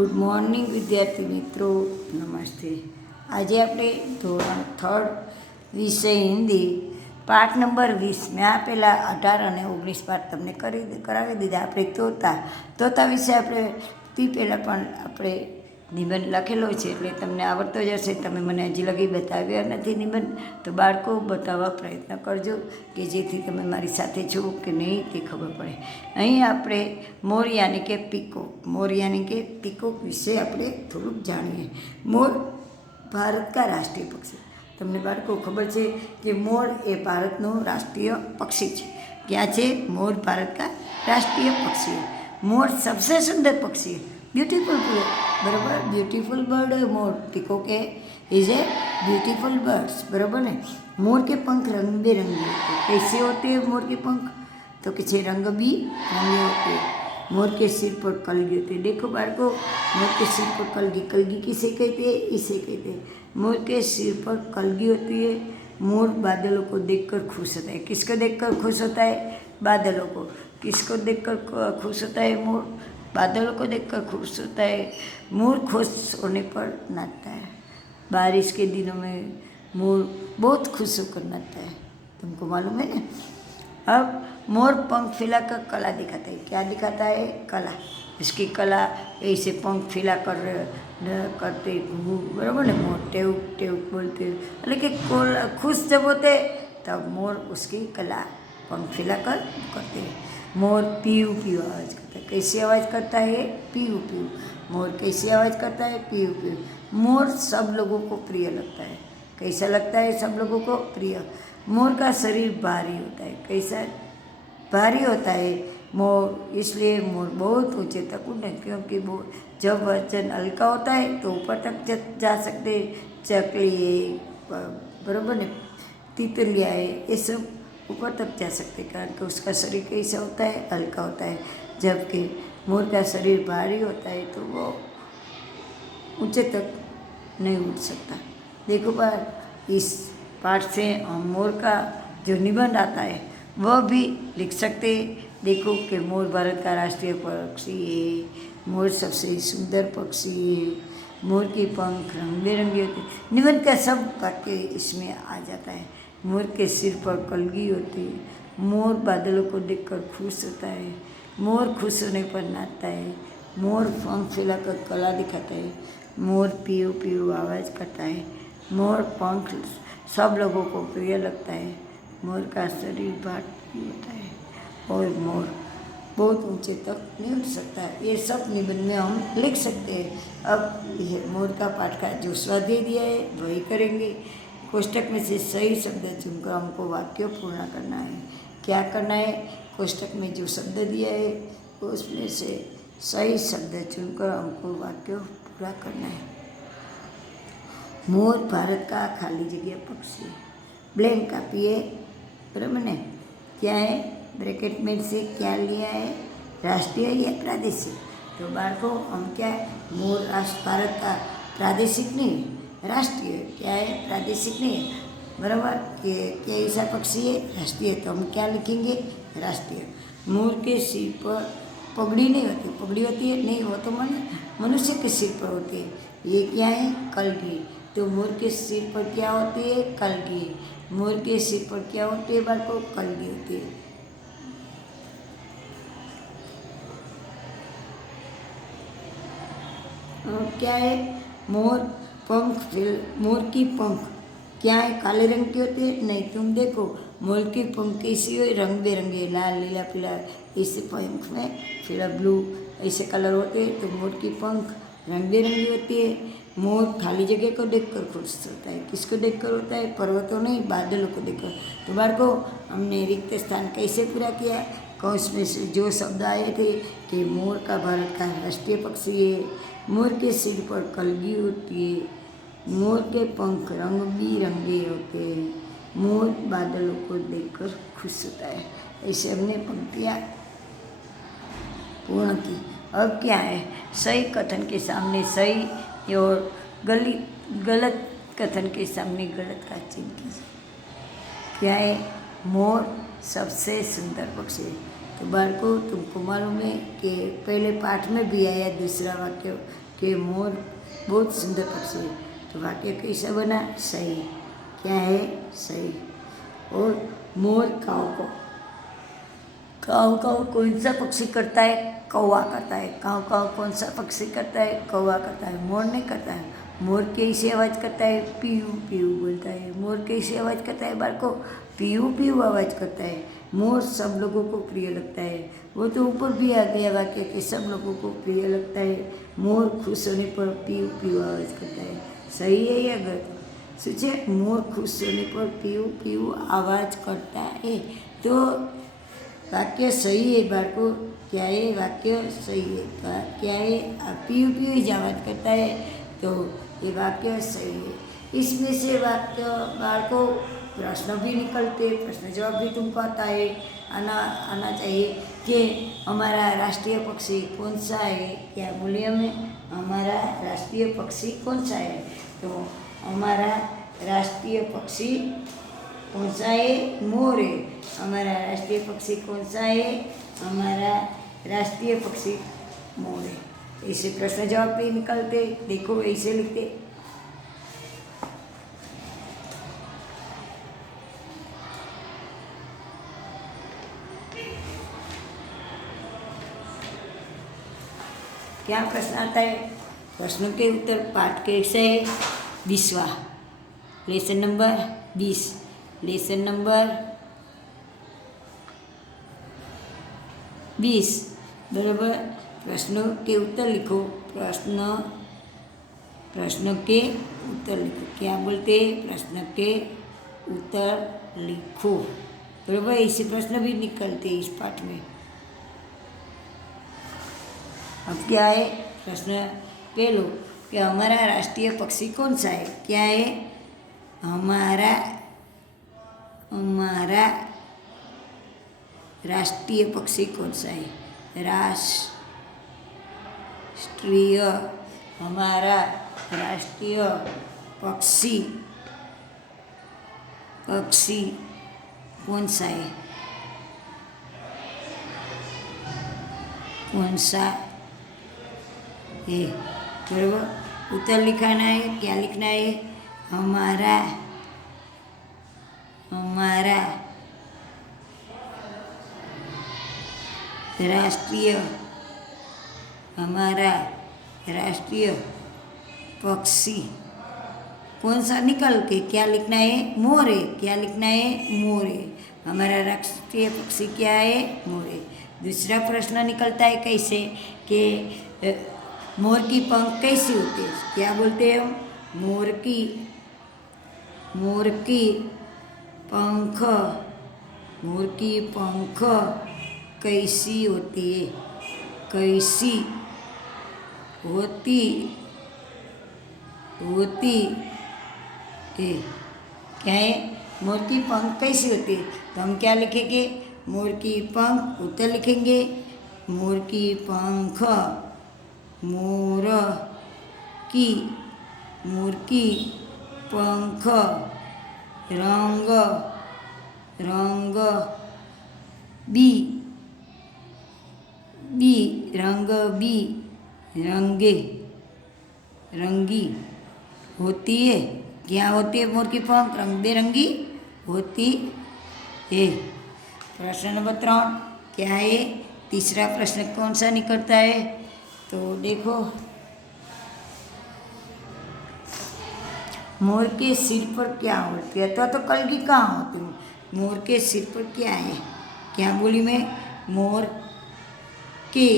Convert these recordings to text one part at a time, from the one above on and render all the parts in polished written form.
Good morning વિદ્યાર્થી મિત્રો, નમસ્તે. આજે આપણે ધોરણ 3 વિષય હિન્દી પાઠ નંબર 20 મેં આપેલા 18 અને 19 પાઠ તમને કરાવી દીધા. આપણે તોતા વિશે આપણે પહેલાં પણ આપણે નિબંધ લખેલો છે, એટલે તમને આવડતો જ હશે. તમે મને હજી લગી બતાવ્યા નથી નિબંધ, તો બાળકો બતાવવા પ્રયત્ન કરજો કે જેથી તમે મારી સાથે છો કે નહીં તે ખબર પડે. અહીં આપણે મોર યાની કે પીકોક વિશે આપણે થોડુંક જાણીએ. મોર ભારત કા રાષ્ટ્રીય પક્ષી. તમને બાળકો ખબર છે કે મોર એ ભારતનો રાષ્ટ્રીય પક્ષી છે. ક્યાં છે? મોર ભારત કા રાષ્ટ્રીય પક્ષી. मोर सबसे सुंदर पक्षी है, ब्यूटीफुल बराबर, ब्यूटीफुल बर्ड है मोर. पीकॉक है इज ए ब्यूटीफुल बर्ड्स, बराबर ने. मोर के पंख रंग बिरंगे होते हैं. कैसे होते हैं मोर के पंख? तो किसी रंग भी रंगे होते हैं. मोर के सिर पर कलगी होती है. देखो बाળકો, मोर के सिर पर कलगी किसे कहते हैं? इसे कहते हैं. मोर के सिर पर कलगी होती है. मोर बादलों को देखकर खुश होता है. किसको देखकर खुश होता है? बादलों को. किसको देखकर खुश होता है मोर? बादलों को देखकर खुश होता है. मोर खुश होने पर नाचता है. बारिश के दिनों में मोर बहुत खुश होकर नाचता है. तुमको मालूम है ना. अब मोर पंख फैलाकर कला दिखाता है. क्या दिखाता है? कला. इसकी कला ऐसे पंख फैला कर करते, बराबर ने. मोर टेव टेव बोलते, लेकिन खुश जब होते तब मोर उसकी कला पंख फैलाकर करते हैं. मोर पीयू पीयू आवाज़ करता है. कैसी आवाज़ करता है? PU PU. मोर कैसी आवाज़ करता है? PU PU. मोर सब लोगों को प्रिय लगता है. कैसा लगता है? सब लोगों को प्रिय. मोर का शरीर भारी होता है. कैसा? भारी होता है मोर. इसलिए मोर बहुत ऊंचे तक उड़े, क्योंकि वो जब वजन हल्का होता है तो ऊपर तक जा सकते. चकली है, बराबर ने, तितलिया है, ये सब ऊपर तक जा सकते, कारण कि उसका शरीर कैसा होता है? हल्का होता है. जबकि मोर का शरीर भारी होता है तो वो ऊंचे तक नहीं उड़ सकता. देखो बार, इस पाठ से हम मोर का जो निबंध आता है वह भी लिख सकते. देखो कि मोर भारत का राष्ट्रीय पक्षी है. मोर सबसे सुंदर पक्षी है. मोर के पंख रंग बिरंगे होते. निबंध का सब वाक्य इसमें आ जाता है. मोर के सिर पर कलगी होती है. मोर बादलों को देखकर खुश होता है. मोर खुश होने पर नाचता है. मोर पंख फैलाकर कला दिखाता है. मोर पीयू पीयू आवाज़ करता है. मोर पंख सब लोगों को प्रिय लगता है. मोर का शरीर भारी होता है और मोर बहुत ऊंचे तक नहीं उड़ सकता है. ये सब निबंध में हम लिख सकते हैं. अब यह मोर का पाठ का जो स्वाध्याय दिया है वही करेंगे. कोष्टक में से सही शब्द चुनकर हमको वाक्य पूर्ण करना है. क्या करना है? कोष्टक में जो शब्द दिया है उसमें से सही शब्द चुनकर हमको वाक्य पूरा करना है. मोर भारत का खाली जगह पक्षी. ब्लैंक कापी है, बराबर ने. क्या है? ब्रैकेट में से क्या लिया है? राष्ट्रीय या प्रादेशिक. तो बाળકો हम क्या है? मोर भारत का प्रादेशिक नहीं, राष्ट्रीय. क्या है? प्रादेशिक नहीं है, बराबर. कि क्या ऐसा पक्षी है? राष्ट्रीय. तो हम क्या लिखेंगे? राष्ट्रीय. मोर के सिर पर पगड़ी नहीं होती. पगड़ी होती है? नहीं, वो तो मनुष्य के सिर पर होती है. ये क्या है? कलगी. तो मोर के सिर पर क्या होती है? कलगी. मोर के सिर पर क्या होती है बाળકો? कलगी होती है. क्या है? मोर की पंख क्या है? काले रंग की होती है? नहीं. तुम देखो मोर की पंख कैसी हो? रंग बिरंगे, लाल नीला पीला, ऐसे पंख में पीला ब्लू ऐसे कलर होते हैं. तो मोर की पंख रंग बिरंगी होती है. मोर खाली जगह को देखकर खुश होता है. किसको देखकर होता है? पर्वतों नहीं, बादलों को देखकर. तो बाળકો, हमने रिक्त स्थान कैसे पूरा किया? कौश में से जो शब्द आए थे कि मोर का भारत का राष्ट्रीय पक्षी है. मोर के सिर पर कलगी होती है. मोर के पंख रंग बिरंगे होते हैं. मोर बादलों को देखकर खुश होता है. ऐसे हमने पंक्तियाँ पूर्ण की. अब क्या है? सही कथन के सामने सही और गलत कथन के सामने गलत का चिन्ह कीजिए. क्या है? मोर सबसे सुंदर पक्षी है. तो बाળકો तुमको मालूम है कि पहले पाठ में भी आया दूसरा वाक्य कि मोर बहुत सुंदर पक्षी है। तो वाक्य कैसा बना? सही। क्या है? सही। और मोर काव काव काव कौन सा पक्षी करता है? कौवा करता है। काव काव कौन सा पक्षी करता है? कौवा करता है। मोर नहीं करता है। मोर कैसे आवाज़ करता है? पीयू पीयू बोलता है। मोर कैसे आवाज़ करता है बालको? पीयू पीयू आवाज़ करता है। मोर सब लोगों को प्रिय लगता है। वो तो ऊपर भी आ गया वाक्य कि सब लोगों को प्रिय लगता है। मोर खुश होने पर पीयू पीयू आवाज़ करता है। सही है या गलत? सोचिए, मोर खुश होने पर पीयू पीयू आवाज़ करता है। तो वाक्य सही है बालको। क्या है? वाक्य सही है। क्या है? पीयू पीयू ही आवाज़ करता है, तो ये वाक्य सही है। इसमें से वाक्य बालको प्रश्न भी निकलते, प्रश्न जवाब भी तुमको आता है, आना चाहिए कि हमारा राष्ट्रीय पक्षी कौन सा है। क्या बोले हमें? हमारा राष्ट्रीय पक्षी कौन सा है? तो हमारा राष्ट्रीय पक्षी कौन सा है? मोर है। हमारा राष्ट्रीय पक्षी कौन सा है? हमारा राष्ट्रीय पक्षी मोर है। ऐसे प्रश्न जवाब भी निकलते। देखो, ऐसे लिखते। क्या प्रश्न आता है? प्रश्नों के उत्तर पाठ कैसे है? 20वां लेसन नंबर 20, लेसन नंबर 20 बराबर। प्रश्नों के उत्तर लिखो। प्रश्न के उत्तर लिखो। क्या बोलते हैं? प्रश्न के उत्तर लिखो बराबर। ऐसे प्रश्न भी निकलते इस पाठ में। अब क्या है? प्रश्न पहलो कि हमारा राष्ट्रीय पक्षी कौन सा है? क्या है? हमारा राष्ट्रीय पक्षी कौन सा है? राष्ट्रीय, हमारा राष्ट्रीय पक्षी कौन सा है? कौन सा है बराबर। उत्तर लिखाना है। क्या लिखना है? हमारा राष्ट्रीय पक्षी कौन सा? निकल के क्या लिखना है? मोर है। क्या लिखना है? मोर है। हमारा राष्ट्रीय पक्षी क्या है? मोर है। दूसरा प्रश्न निकलता है कैसे कि मोर की पंख कैसी होती है? क्या बोलते हैं हम? मोर की पंख कैसी होती है? कैसी होती है? क्या है? मोर की पंख कैसी होती है? तो हम क्या लिखेंगे? मोर की पंख। उत्तर लिखेंगे। मोर की पंख, मोर की पंख रंग रंगी होती है। क्या होती है? मोर की पंख रंग बेरंगी होती है। प्रश्न नंबर 3 क्या है? तीसरा प्रश्न कौन सा निकलता है? तो देखो, मोर के सिर पर क्या होती है? तो कलगी कहाँ होती है? मोर के सिर पर क्या है? क्या बोली मैं? मोर के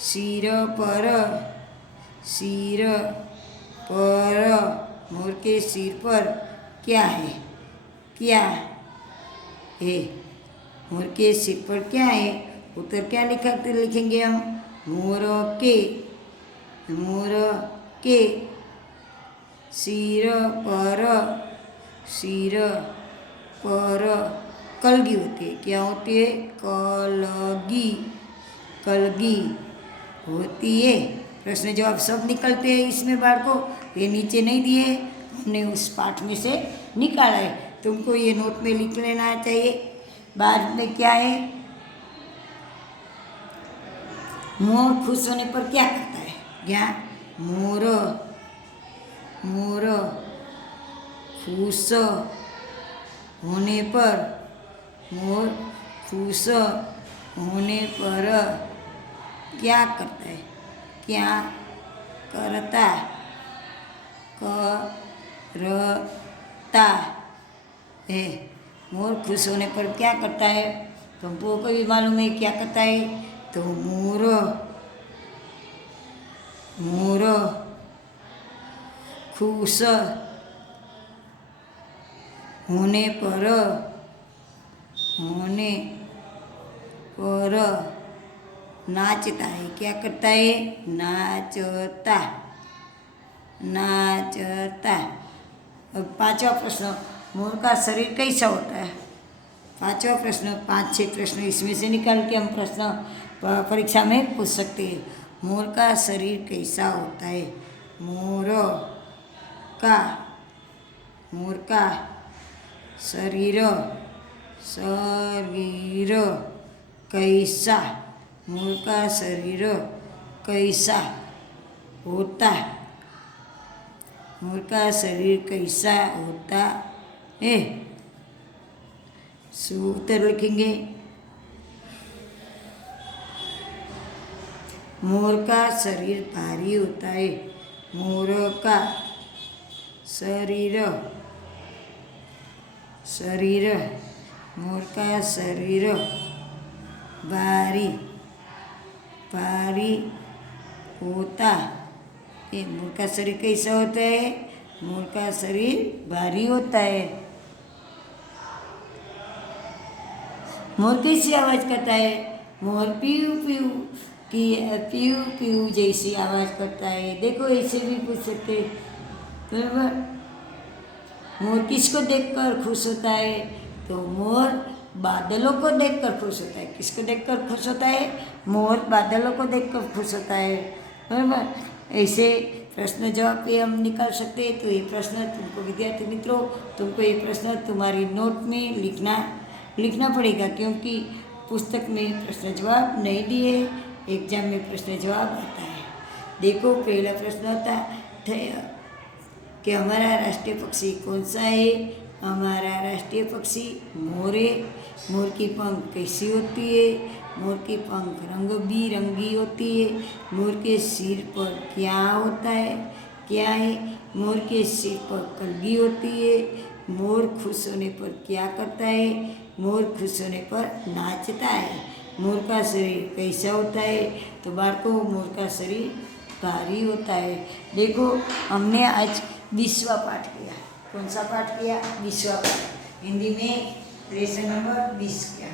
सिर पर मोर के सिर पर क्या है? मोर के सिर पर क्या है? उत्तर क्या लिखेंगे हम? मोर के सिर पर कलगी होती है। क्या होती है? कलगी होती है। प्रश्न जवाब सब निकलते हैं इसमें बालको। ये नीचे नहीं दिए, हमने उस पाठ में से निकाला है। तुमको ये नोट में लिख लेना चाहिए। बाद में क्या है? मोर खुश होने पर क्या करता है? क्या? मोर मोर खुश होने पर, मोर खुश होने पर क्या करता है? क्या करता करता है? मोर खुश होने पर क्या करता है? तुमको को भी मालूम है क्या करता है? तो मोर मोर खुश होने पर नाचता है। क्या करता है? नाचता नाचता। अब पांचवा प्रश्न, मोर का शरीर कैसा होता है? पांचवा प्रश्न, 5-6 प्रश्न इसमें से निकाल के हम प्रश्न परीक्षा में पूछ सकते हैं। मोर का शरीर कैसा होता है? मोर का शरीर कैसा, मोर का शरीर कैसा होता है? मोर का शरीर कैसा होता है? उत्तर लिखेंगे। मोर का शरीर भारी होता है। मोर का शरीर मोर का शरीर भारी होता है। मोर का शरीर कैसा होता है? मोर का शरीर भारी होता है। मोर कैसी आवाज़ करता है? मोर पीऊ पीऊ की पीऊ पीऊ जैसी आवाज़ करता है। देखो ऐसे भी पूछ सकते, बराबर। मोर किसको देखकर खुश होता है? तो मोर बादलों को देखकर खुश होता है। किसको देखकर खुश होता है? मोर बादलों को देखकर खुश होता है, बराबर। ऐसे प्रश्न जवाब पे हम निकाल सकते हैं। तो ये प्रश्न तुमको विद्यार्थी मित्रों, तुमको ये प्रश्न तुम्हारी नोट में लिखना पड़ेगा, क्योंकि पुस्तक में प्रश्न जवाब नहीं दिए, एग्जाम में प्रश्न जवाब आता है। देखो पहला प्रश्न होता है कि हमारा राष्ट्रीय पक्षी कौन सा है? हमारा राष्ट्रीय पक्षी मोर है। मोर की पंख कैसी होती है? मोर की पंख रंग बिरंगी होती है। मोर के सिर पर क्या होता है? क्या है? मोर के सिर पर कलगी होती है। मोर खुश होने पर क्या करता है? मोर खुश होने पर नाचता है। मोर का शरीर कैसा होता है? तो बालकों, मोर का शरीर भारी होता है। देखो हमने आज 20वां पाठ किया। कौन सा पाठ किया? 20वां पाठ। हिंदी में लेसन नंबर 20 किया।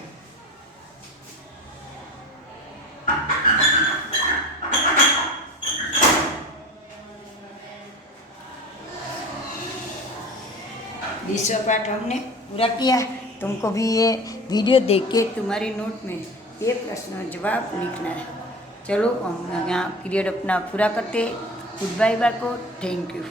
विश्व पाठ हमने पूरा किया। तुमको भी ये वीडियो देख के तुम्हारी नोट में ये प्रश्न जवाब लिखना है। चलो हम यहाँ पीरियड अपना पूरा करते। गुड बाय बाय को, थैंक यू।